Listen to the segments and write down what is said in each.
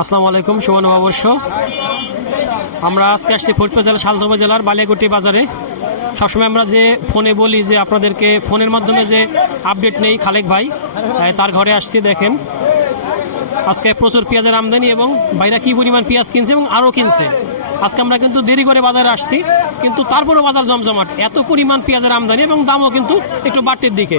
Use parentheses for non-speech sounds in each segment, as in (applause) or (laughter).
আসসালামু আলাইকুম সুমন অবশ্য আমরা আজকে আসছি ফরিদপুর জেলার শালদমা জেলার বালিয়াগুটি বাজারে। সবসময় আমরা যে ফোনে বলি যে আপনাদেরকে ফোনের মাধ্যমে যে আপডেট নেই খালেক ভাই তার ঘরে আসছি, দেখেন। আজকে প্রচুর পেঁয়াজের আমদানি এবং বাইরে কি পরিমাণ পেঁয়াজ কিনছে এবং আরও কিনছে। আজকে আমরা কিন্তু দেরি করে বাজারে আসছি, কিন্তু তারপরেও বাজার জমজমাট। এত পরিমাণ পেঁয়াজের আমদানি এবং দামও কিন্তু একটু বাড়তির দিকে।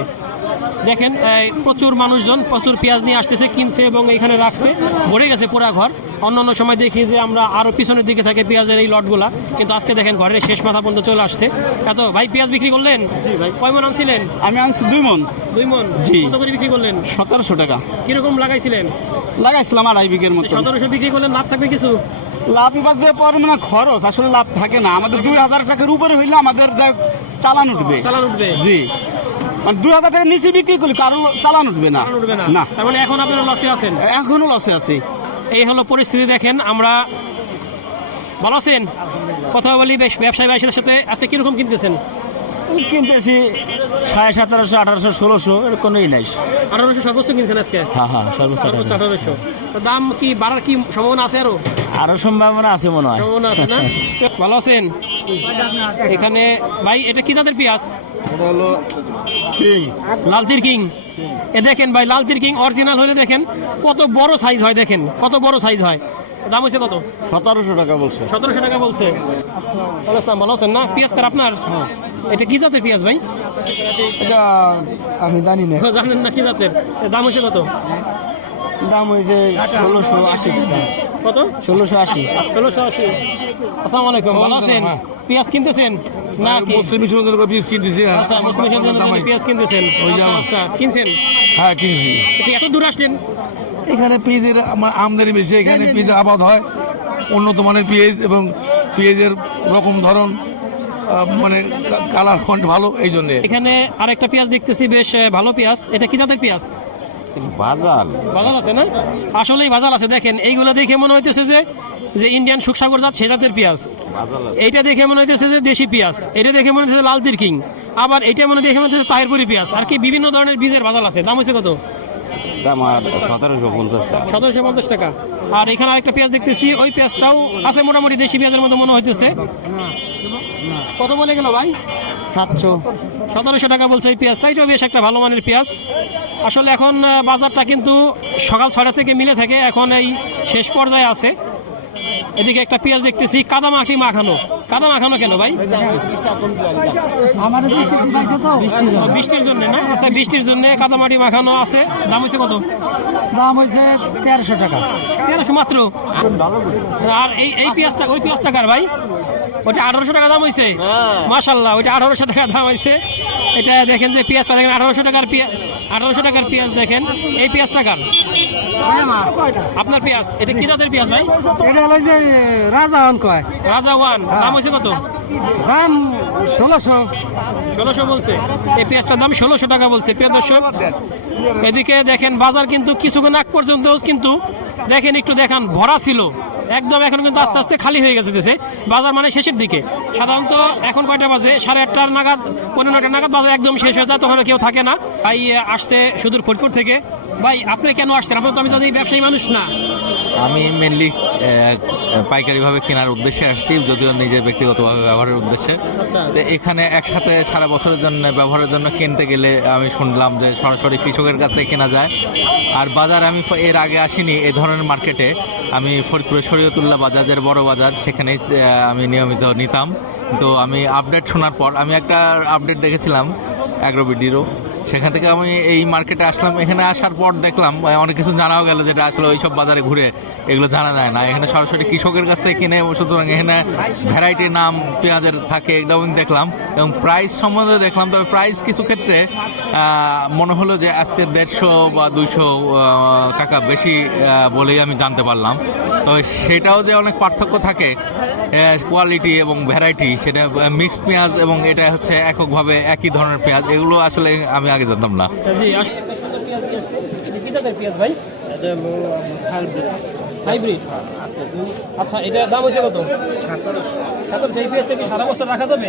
দেখেন এই প্রচুর মানুষজন প্রচুর পেঁয়াজ নিয়ে আসতেছে কিনছে এবং এখানে রাখছে। ভরে গেছে পুরা ঘর। অন্যান্য সময় দেখি যে আমরা আরও পিছনের দিকে থাকে পেঁয়াজের এই লটগুলা। কিন্তু আজকে দেখেন ঘরের শেষ মাথা পর্যন্ত চলে আসছে। এত ভাই পেঁয়াজ বিক্রি করলেন? জি ভাই। কয় মন আনছিলেন? আমি আনছি দুই মন। দুই মন? জি। কত করে বিক্রি করলেন? সতেরোশো টাকা। কীরকম লাগাইছিলেন? লাগাইছিলাম আড়াই বিঘের মতো। সতেরোশো বিক্রি করলেন লাভ থাকবে কিছু? লাভ যে পরে মানে খরচ আসলে লাভ থাকে না। আমাদের দুই হাজার টাকার উপরে হইলে আমাদের চালান উঠবে। চালান উঠবে। জি। মানে দুই হাজার টাকার নিচে বিক্রি করলে কারও চালান উঠবে না। উঠবে না। না। তার মানে এখন আপনারা লসে আছেন? এখনও লসে আছি। এই হলো পরিস্থিতি দেখেন আমরা ভালো আছেন? কথা বলি বেশ ব্যবসায়ী ভাইদের সাথে আছে কীরকম কিনতেছেন? কিনতেছি সাড়ে সতেরোশো আঠারোশো ষোলোশো এর কোনোই নাই। আঠারোশো সর্বোচ্চ কিনছেন আজকে? হ্যাঁ হ্যাঁ সর্বোচ্চ আঠারোশো তো দাম কি বাড়ার কি সম্ভাবনা আছে আরও? আরও সম্ভাবনা আছে মনে হয়। সম্ভাবনা আছে না? (laughs) ভালো আছেন? এখানে ভাই এটা কি জাতের পেঁয়াজ? লালতির কিং এ দেখেন ভাই লালতির কিং অরিজিনাল হলে দেখেন কত বড় সাইজ হয় দেখেন কত বড় সাইজ হয়। দাম হয়েছে কত? সতেরোশো টাকা বলছে। সতেরোশো টাকা বলছে। আসসালাম ভালো আছেন না? পেঁয়াজ কার আপনার? এটা কি জাতের পেঁয়াজ ভাই? এটা আমি জানি না। জানেন না কি জাতের? দাম হয়েছে কত? দাম হয়েছে ষোলোশো আশি টাকা। কত? ষোলোশো আশি। ষোলোশো আশি। আসসালামু আলাইকুম ভালো আছেন? পেঁয়াজ কিনতেছেন? না মুসলিম সুন্দর বীজ কিনতেছি হ্যাঁ। আচ্ছা মুসলিম পেঁয়াজ কিনতেছেন। আচ্ছা, আচ্ছা কিনছেন? হ্যাঁ কিনছি। এত দূর আসলেন? এখানে পেঁয়াজের আমার আমদানি বেশি এখানে পেঁয়াজের আবাদ হয়। উন্নত মানের পেঁয়াজ এবং পেঁয়াজের রকম ধরন আহ, মানে কালার ফন্ট ভালো এই জন্য। এখানে আরেকটা পেঁয়াজ দেখতেছি বেশ ভালো পেঁয়াজ। এটা কি জাতের পেঁয়াজ? বাজার বাজাল আছে না? আসলেই বাজাল আছে। দেখেন এইগুলো দেখে মনে হইতেছে যে যে ইন্ডিয়ান সুখসাগর জাত সে জাতের পেঁয়াজ। এইটা দেখে মনে হইতেছে যে দেশি পেঁয়াজ। এটা দেখে মনে হচ্ছে লালদির কিং। আবার এইটা মনে দেখে মনে হচ্ছে তাহিরপুরি পেঁয়াজ। আর কি বিভিন্ন ধরনের বীজের বাজাল আছে। দাম হচ্ছে কত? দাম সতেরোশো পঞ্চাশ টাকা। সতেরোশো পঞ্চাশ টাকা। আর এখানে আরেকটা পেঁয়াজ দেখতেছি। ওই পেঁয়াজটাও আছে মোটামুটি দেশি পেঁয়াজের মতো মনে হইতেছে। কত বলে গেল ভাই? সাতশো। সতেরোশো টাকা বলছে এই পেঁয়াজটা। এটাও বেশ একটা ভালো মানের পেঁয়াজ। আসলে এখন বাজারটা কিন্তু সকাল ছয়টা থেকে মিলে থাকে। এখন এই শেষ পর্যায়ে আছে। এদিকে একটা পেঁয়াজ দেখতেছি কাদা মাখি মাখানো। কাদা মাখানো কেন ভাই? বৃষ্টির জন্য। না? আচ্ছা বৃষ্টির জন্য কাদা মাটি মাখানো আছে। দাম হচ্ছে কত? দাম হয়েছে তেরোশো টাকা। তেরোশো মাত্র? আর এই এই পেঁয়াজটা ওই পেঁয়াজটা কার ভাই? ওইটা আঠারোশো টাকা দাম হয়েছে? মাশাল্লাহ ওইটা আঠারোশো টাকা দাম হয়েছে। এটা দেখেন যে পেঁয়াজটা দেখেন আঠারোশো টাকার পেঁয়াজ আঠারোশো টাকার পেঁয়াজ দেখেন। এই পেঁয়াজ টাকার আপনার পেঁয়াজ? এটা কি জাতের পেঁয়াজ ভাই? এটা হলো যে রাজা অন কয়। রাজা ওয়ান। দাম হয়েছে কত? দাম ষোলোশো। ষোলোশো বলছে। এই পেঁয়াজটার দাম ষোলোশো টাকা বলছে প্রিয় দর্শক। এদিকে দেখেন বাজার কিন্তু কিছুক্ষণ আগ পর্যন্ত কিন্তু দেখেন একটু দেখান ভরা ছিল। একদম এখন কিন্তু আস্তে আস্তে খালি হয়ে গেছে দেশে। বাজার মানে শেষের দিকে। সাধারণত এখন কয়টা বাজে? সাড়ে আটটার নাগাদ পনেরোটা নাগাদ বাজার একদম শেষ হয়ে যায় তখন কেউ থাকে না। ভাই আহ, আসছে সুদূর ফরিদপুর থেকে। ভাই আপনি কেন আসছেন? আপনি তো আমি যদি ব্যবসায়ী মানুষ না। আমি মেনলি পাইকারিভাবে কেনার উদ্দেশ্যে আসছি যদিও নিজের ব্যক্তিগতভাবে ব্যবহারের উদ্দেশ্যে। আচ্ছা। তো এখানে একসাথে সারা বছরের জন্য ব্যবহারের জন্য কিনতে গেলে আমি শুনলাম যে সরাসরি কৃষকের কাছে কেনা যায়। আর বাজার আমি এর আগে আসিনি এই ধরনের মার্কেটে আমি ফরিদপুরের শরীয়তুল্লাহ বাজারের বড় বাজার, সেখানেই আমি নিয়মিত নিতাম। তো আমি আপডেট শোনার পর, আমি একটা আপডেট দেখেছিলাম অ্যাগ্রোবিডিরও সেখান থেকে আমি এই মার্কেটে আসলাম। এখানে আসার পর দেখলাম অনেক কিছু জানাও গেল যেটা আসলে ওই সব বাজারে ঘুরে এগুলো জানা যায় না। এখানে সরাসরি কৃষকের কাছ কিনে, সুতরাং এখানে ভ্যারাইটির নাম, পেঁয়াজের থাকে, এগুলো আমি দেখলাম। এবং প্রাইস সম্বন্ধে দেখলাম, তবে প্রাইস কিছু ক্ষেত্রে মনে হলো যে আজকে দেড়শো বা দুইশো টাকা বেশি বলেই আমি জানতে পারলাম। তবে সেটাও যে অনেক পার্থক্য থাকে কোয়ালিটি এবং ভ্যারাইটি সেটা মিক্সড পেঁয়াজ এবং এটা হচ্ছে এককভাবে একই ধরনের পেঁয়াজ এগুলো আসলে আমি আগে জানতাম না। জি আসলে একটা সুন্দর পেঁয়াজ নিয়ে আসছে। এটা কি জাতের পেঁয়াজ ভাই? হাইব্রিড আচ্ছা এটার দাম হচ্ছে কত? সতেরোশো। এই পেঁয়াজটা কি সারা বছর রাখা যাবে?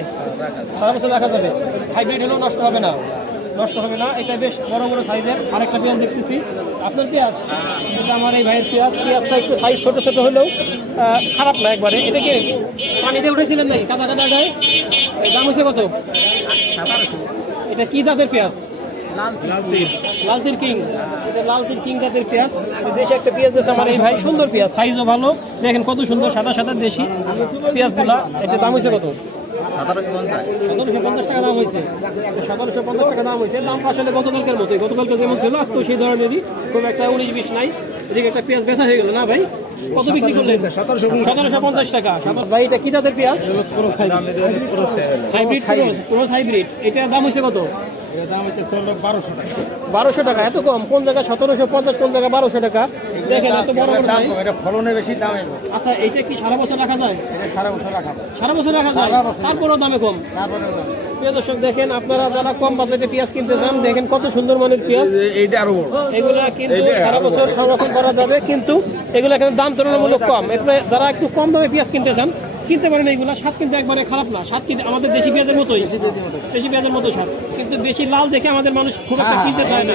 সারা বছর রাখা যাবে? হাইব্রিড হলেও নষ্ট হবে না। নষ্ট হবে না। এটা বেশ বড় বড় সাইজের আরেকটা পেঁয়াজ দেখতেছি। আপনার পেঁয়াজ? এটা আমার এই ভাইয়ের পেঁয়াজ। পেঁয়াজটা একটু সাইজ ছোট ছোট হলেও খারাপ না একবারে। এটা কি পানিতে উঠেছিলেন নাকি? কাদা কাদা গায়ে দাম হচ্ছে কত? এটা কি জাতের পেঁয়াজ? লালতির কিং। এটা লালতির কিং জাতের পেঁয়াজ। দেশে একটা পেঁয়াজ দিয়েছে আমার এই ভাই সুন্দর পেঁয়াজ। সাইজও ভালো। দেখেন কত সুন্দর সাদা সাদা দেশি পেঁয়াজগুলা। এটা দাম হয়েছে কত? সতেরোশো পঞ্চাশ টাকা দাম আসলে পেঁয়াজ ভাই? সতেরোশো পঞ্চাশ টাকা। ভাই, এটা কি জাতের পেঁয়াজ? Hybrid hybrid. এটার দাম কত? বারোশো টাকা, এত কম। কোন জায়গায় সতেরোশো পঞ্চাশ, কোন জায়গায় বারোশো টাকা? দেখেন এত বড় বড় সাইজ ফলনে বেশি দাম আচ্ছা এইটা কি সারা বছর রাখা যায়? সারা বছর রাখা সারা বছর রাখা যায়? তারপরেও দামে কম? প্রিয় দর্শক দেখেন আপনারা যারা কম বাজেটে পেঁয়াজ কিনতে চান দেখেন কত সুন্দর মানের পেঁয়াজ। এইটা আরও বড়। এগুলা কিন্তু সারা বছর সংরক্ষণ করা যাবে কিন্তু এগুলো এখানে দাম তুলনামূলক কম। যারা একটু কম দামে পেঁয়াজ কিনতে চান কিনতে পারেন এইগুলা স্বাদ কিন্তু একবারে খারাপ না। স্বাদ কিন্তু আমাদের দেশি পেঁয়াজের মতোই। দেশি পেঁয়াজের মতো স্বাদ। কিন্তু বেশি লাল দেখে আমাদের মানুষ খুব একটা কিনতে চায় না।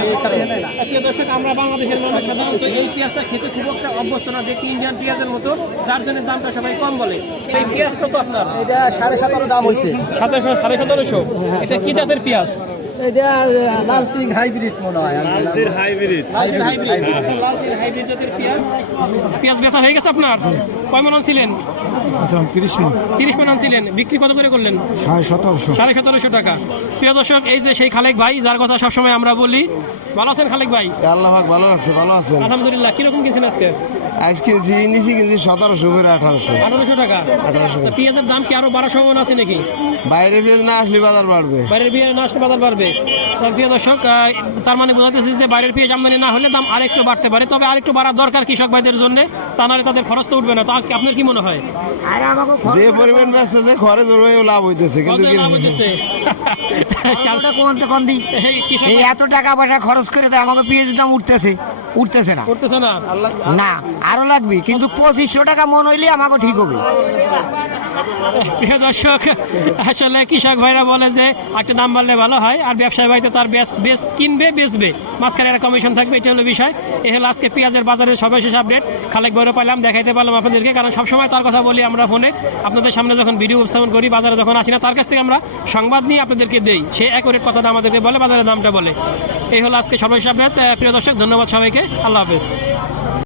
আর প্রিয় দর্শক আমরা বাংলাদেশের মানুষ সাধারণত এই পেঁয়াজটা খেতে খুব একটা অভ্যস্ত না দেখতে ইন্ডিয়ান পেঁয়াজের মতো যার জন্য দামটা সবাই কম বলে। এই পেঁয়াজটা তো আপনার এটা সাড়ে সতেরো দাম হয়েছে। সাড়ে সতেরোশো। এটা কি জাতের পেঁয়াজ? এটা লাল হাইব্রিড মনে হয় লালদের হাইব্রিড। লালদের হাইব্রিড। আচ্ছা হাইব্রিড জাতের পেঁয়াজ? পেঁয়াজ বেচা হয়ে গেছে আপনার? কয় মন আনছিলেন? তিরিশ মন। তিরিশ মন আনছিলেন। বিক্রি কত করে করলেন? সাড়ে সতেরোশো। সাড়ে সতেরোশো টাকা। প্রিয় দর্শক এই যে সেই খালেক ভাই যার কথা সবসময় আমরা বলি ভালো আছেন খালেক ভাই? আল্লাহ ভালো লাগছে ভালো আছে আলহামদুলিল্লাহ কীরকম কিনছেন আজকে? আজকে জি নিছি কিন্তু সতেরোশো করে আঠারোশো। আঠারোশো টাকা? তা পেঁয়াজের দাম কি আরও বাড়ার সম্ভাবনা আছে নাকি? বাইরে পেঁয়াজ না আসলে বাজার বাড়বে। বাইরের পেঁয়াজ না আসলে বাজার বাড়বে। প্রিয় দর্শক তার মানে বোঝাতেছে যে বাইরের পেঁয়াজ আমদানি না হলে দাম আরেকটু বাড়তে পারে। তবে আরেকটু বাড়া দরকার কৃষক ভাইদের জন্য। তা নাহলে তাদের খরচ তো উঠবে না। তা আপনার কি মনে হয়? যে পরিমাণ ব্যস্ত যে খরচ ওর লাভ হইতেছে। কিন্তু লাভ হইতেছে? (laughs) (laughs) কোনতে কোন দিই এই এত টাকা পয়সা খরচ করে তো আমাকে পেঁয়াজের দাম উঠতেছে উঠতেছে না। করতেছে না? না আরও লাগবে কিন্তু পঁচিশশো টাকা মন হইলে আমাকে ঠিক হবে। প্রিয় দর্শক আসলে কৃষক ভাইরা বলে যে একটা দাম বাড়লে ভালো হয় আর ব্যবসায়ী ভাই তো তার বেশ বেশ কিনবে বেচবে। মাঝখানে একটা কমিশন থাকবে এটা হলো বিষয়। এ হলো আজকে পেঁয়াজের বাজারের সর্বশেষ আপডেট খালেক বইরও পাইলাম দেখাইতে পারলাম আপনাদেরকে কারণ সবসময় তার কথা বলি আমরা ফোনে। আপনাদের সামনে যখন ভিডিও উপস্থাপন করি বাজারে যখন আসি না তার কাছ থেকে আমরা সংবাদ নিয়ে আপনাদেরকে দেই। সেই অ্যাকোরেট কথাটা আমাদেরকে বলে, বাজারের দামটা বলে। এই হলো আজকে সর্বশেষ আপডেট। প্রিয় দর্শক, ধন্যবাদ সবাইকে। আল্লাহ হাফেজ।